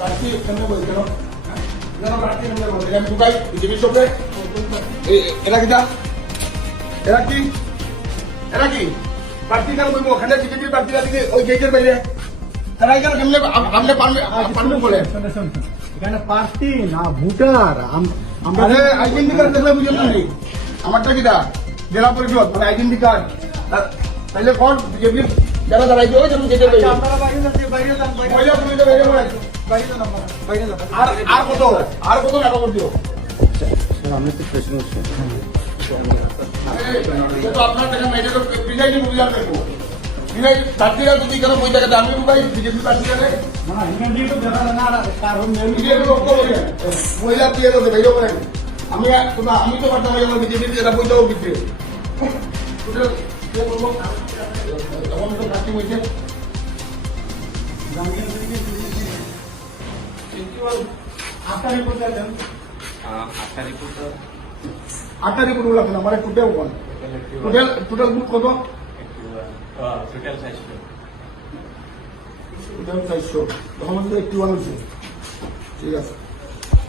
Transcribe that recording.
প্রার্থী কেন বলি কেন? কেন প্রার্থী কেন বলি আমি ঢুকাই বিজেপির সঙ্গে এরা কি যা? এরা কি? এরা কি? প্রার্থী কেন বলব? ওখানে বিজেপির প্রার্থীরা দিকে ওই গেটের বাইরে। তারা কেন কেমনে আপ- আপনি পারবে পারবে বলে? এখানে প্রার্থী না ভোটার আরে আইডেন্টি কার্ড দেখলে বুঝলেন না? আমারটা কিটা জেলা পরিষদ মানে আইডেন্টি কার্ড। তাইলে কোন বিজেপির যারা দাঁড়াইছে ওই যেমন গেটের বাইরে। আপনারা বাইরে যান, বাইরে বাইরে পুলিশের বাইরে আর আর কত আর কত টাকা করছ এটা তো আপনার টাকা না এটা তো প্রিজাইডিং বুঝলাম দেখো প্রিজাইডিং প্রার্থীরা যদি কেন বই টাকা দামি ভাই বিজেপি প্রার্থীরা না, এখান দিয়ে তো দেখা না, কারণ বিজেপি লোক করবে মহিলা লোক বাইরে বলেন আমি তোমরা আমি তো পারতাম আমার বিজেপির যেটা বইটাও বিক্রি তখন তো প্রার্থী বইছে আটটা রিপোর্ট আটটা রিপোর্ট আমার টোটাল কোন টোটাল টোটাল বুক কত? টোটাল চারশো টোটাল চারশো তখন একটু ওয়ান হচ্ছে। ঠিক আছে।